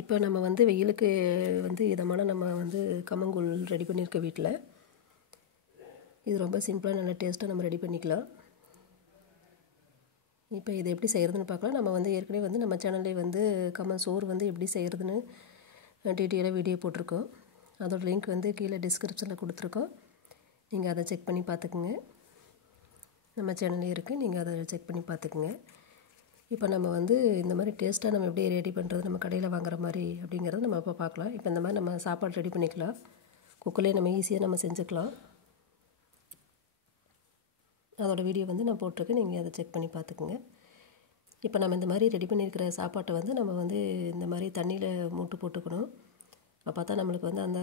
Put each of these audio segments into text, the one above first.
இப்போ நம்ம வந்து வெயிலுக்கு வந்து இதமான நம்ம வந்து கம்மங்கூழ் ரெடி பண்ணியிருக்க வீட்டில் இது ரொம்ப சிம்பிளாக நல்ல டேஸ்ட்டாக நம்ம ரெடி பண்ணிக்கலாம். இப்போ இதை எப்படி செய்கிறதுன்னு பார்க்கலாம். நம்ம வந்து ஏற்கனவே வந்து நம்ம சேனல்லே வந்து சோறு வந்து எப்படி செய்கிறதுன்னு டீட்டெயிலாக வீடியோ போட்டிருக்கோம். அதோட லிங்க் வந்து கீழே டிஸ்கிரிப்ஷனில் கொடுத்துருக்கோம். நீங்கள் அதை செக் பண்ணி பார்த்துக்குங்க. நம்ம சேனல்லே இருக்குது, நீங்கள் அதை செக் பண்ணி பார்த்துக்குங்க. இப்போ நம்ம வந்து இந்த மாதிரி டேஸ்ட்டாக நம்ம எப்படி ரெடி பண்ணுறது, நம்ம கடையில் வாங்குற மாதிரி அப்படிங்கிறத நம்ம இப்போ பார்க்கலாம். இப்போ இந்த மாதிரி நம்ம சாப்பாடு ரெடி பண்ணிக்கலாம். குக்கர்லேயே நம்ம ஈஸியாக நம்ம செஞ்சுக்கலாம். அதோடய வீடியோ வந்து நான் போட்டிருக்கேன், நீங்கள் அதை செக் பண்ணி பார்த்துக்குங்க. இப்போ நம்ம இந்த மாதிரி ரெடி பண்ணியிருக்கிற சாப்பாட்டை வந்து நம்ம வந்து இந்த மாதிரி தண்ணியில் மூட்டு போட்டுக்கணும். அப்போ தான் நம்மளுக்கு வந்து அந்த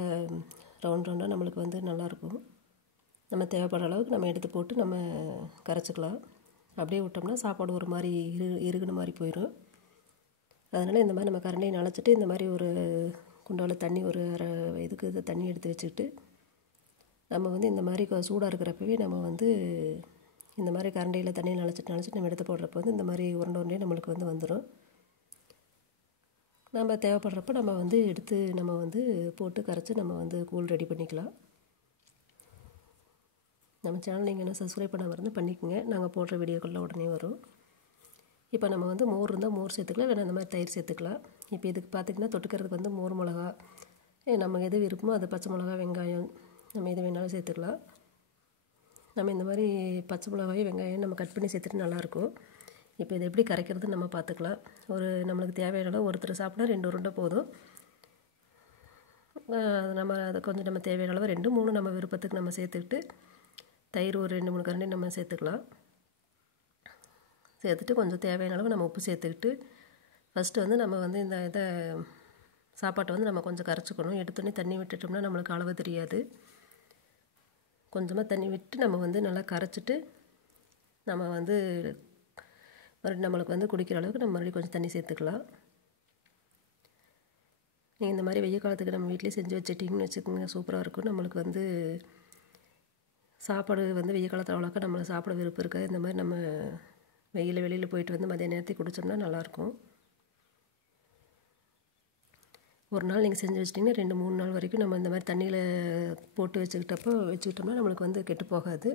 ரவுண்டாக நம்மளுக்கு வந்து நல்லாயிருக்கும். நம்ம தேவைப்படுற அளவுக்கு நம்ம எடுத்து போட்டு நம்ம கரைச்சிக்கலாம். அப்படியே விட்டோம்னா சாப்பாடு ஒரு மாதிரி இறுகுன மாதிரி போயிடும். அதனால் இந்த மாதிரி நம்ம கரண்டியை நனைச்சிட்டு இந்த மாதிரி ஒரு குண்டாவில் தண்ணி ஒரு இதுக்கு தண்ணி எடுத்து வச்சுக்கிட்டு நம்ம வந்து இந்த மாதிரி சூடாக இருக்கிறப்பவே நம்ம வந்து இந்த மாதிரி கரண்டியில் தண்ணியை நனைச்சிட்டு நம்ம எடுத்து போடுறப்ப வந்து இந்த மாதிரி உருண்டை நம்மளுக்கு வந்து வந்துடும். நம்ம தேவைப்படுறப்ப நம்ம வந்து எடுத்து நம்ம வந்து போட்டு கரைச்சி நம்ம வந்து கூழ் ரெடி பண்ணிக்கலாம். நம்ம சேனல் நீங்கள் என்ன சப்ஸ்கிரைப் பண்ணாமல் இருந்தால் பண்ணிக்கோங்க. நாங்கள் போடுற வீடியோக்களில் உடனே வரும். இப்போ நம்ம வந்து மோர் இருந்தால் மோர் சேர்த்துக்கலாம், இல்லைன்னா இந்த மாதிரி தயிர் சேர்த்துக்கலாம். இப்போ இதுக்கு பார்த்திங்கன்னா தொட்டுக்கிறதுக்கு வந்து மோர் மிளகா, நம்ம எது விருப்பமோ அது பச்சை மிளகா, வெங்காயம் நம்ம எது வேணாலும் சேர்த்துக்கலாம். நம்ம இந்த மாதிரி பச்சை மிளகாயும் வெங்காயம் நம்ம கட் பண்ணி சேர்த்துட்டு நல்லாயிருக்கும். இப்போ இதை எப்படி கரைக்கிறதுன்னு நம்ம பார்த்துக்கலாம். நம்மளுக்கு தேவையான அளவு ஒருத்தர் சாப்பிட்டா 2 உருண்டை போதும். நம்ம அதை கொஞ்சம் நம்ம தேவையான அளவு 2, 3 நம்ம விருப்பத்துக்கு நம்ம சேர்த்துக்கிட்டு தயிர் ஒரு 2-3 கரண்டி நம்ம சேர்த்துக்கலாம். சேர்த்துட்டு கொஞ்சம் தேவையான அளவு நம்ம உப்பு சேர்த்துக்கிட்டு ஃபஸ்ட்டு வந்து நம்ம வந்து இதை சாப்பாட்டை வந்து நம்ம கொஞ்சம் கரைச்சிக்கணும். எடுத்தோடனே தண்ணி விட்டுட்டோம்னா நம்மளுக்கு அளவு தெரியாது. கொஞ்சமாக தண்ணி விட்டு நம்ம வந்து நல்லா கரைச்சிட்டு நம்ம வந்து மறுபடியும் நம்மளுக்கு வந்து குடிக்கிற அளவுக்கு நம்ம மறுபடியும் கொஞ்சம் தண்ணி சேர்த்துக்கலாம். நீங்கள் இந்த மாதிரி வெய்ய காலத்துக்கு நம்ம வீட்டிலே செஞ்சு வச்சுட்டிங்கன்னு வச்சுக்கோங்க, சூப்பராக இருக்கும். நம்மளுக்கு வந்து சாப்பாடு வந்து வெய்ய காலத்தில் அவ்வளோக்கா நம்மளை சாப்பிட விருப்பம் இருக்காது. இந்த மாதிரி நம்ம வெளியில் போயிட்டு வந்து மதிய நேரத்துக்கு குடித்தோம்னா நல்லாயிருக்கும். ஒரு நாள் நீங்கள் செஞ்சு வச்சிட்டிங்கன்னா 2-3 நாள் வரைக்கும் நம்ம இந்த மாதிரி தண்ணியில் போட்டு வச்சுக்கிட்டோம்னா நம்மளுக்கு வந்து கெட்டு போகாது.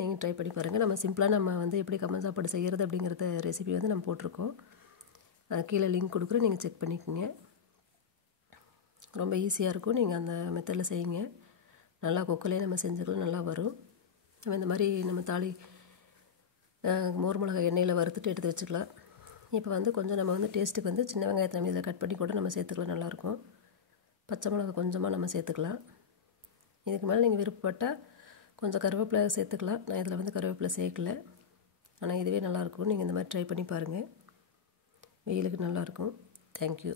நீங்கள் ட்ரை பண்ணி பாருங்கள். நம்ம சிம்பிளாக நம்ம வந்து எப்படி கம்மன் சாப்பாடு செய்கிறது அப்படிங்கிறத ரெசிபி வந்து நம்ம போட்டிருக்கோம். கீழே லிங்க் கொடுக்குறேன், நீங்கள் செக் பண்ணிக்கோங்க. ரொம்ப ஈஸியாக இருக்கும். நீங்கள் அந்த மெத்தடில் செய்யுங்க. நல்லா குக்கர்லேயே நம்ம செஞ்சுக்கலாம், நல்லா வரும். நம்ம இந்த மாதிரி நம்ம மோர் மிளகாய் எண்ணெயில் வறுத்துட்டு எடுத்து வச்சுக்கலாம். இப்போ வந்து கொஞ்சம் நம்ம வந்து டேஸ்ட்டுக்கு வந்து சின்ன வெங்காயத்தை நம்ம இதில் கட் பண்ணி கூட நம்ம சேர்த்துக்கலாம், நல்லாயிருக்கும். பச்சை மிளகாய் கொஞ்சமாக நம்ம சேர்த்துக்கலாம். இதுக்கு மேலே நீங்கள் விருப்பப்பட்டால் கொஞ்சம் கருவேப்பிலை சேர்த்துக்கலாம். நான் இதில் வந்து கருவேப்பிலை சேர்க்கல, ஆனால் இதுவே நல்லாயிருக்கும். நீங்கள் இந்த மாதிரி ட்ரை பண்ணி பாருங்கள், வெயிலுக்கு நல்லாயிருக்கும். தேங்க்யூ.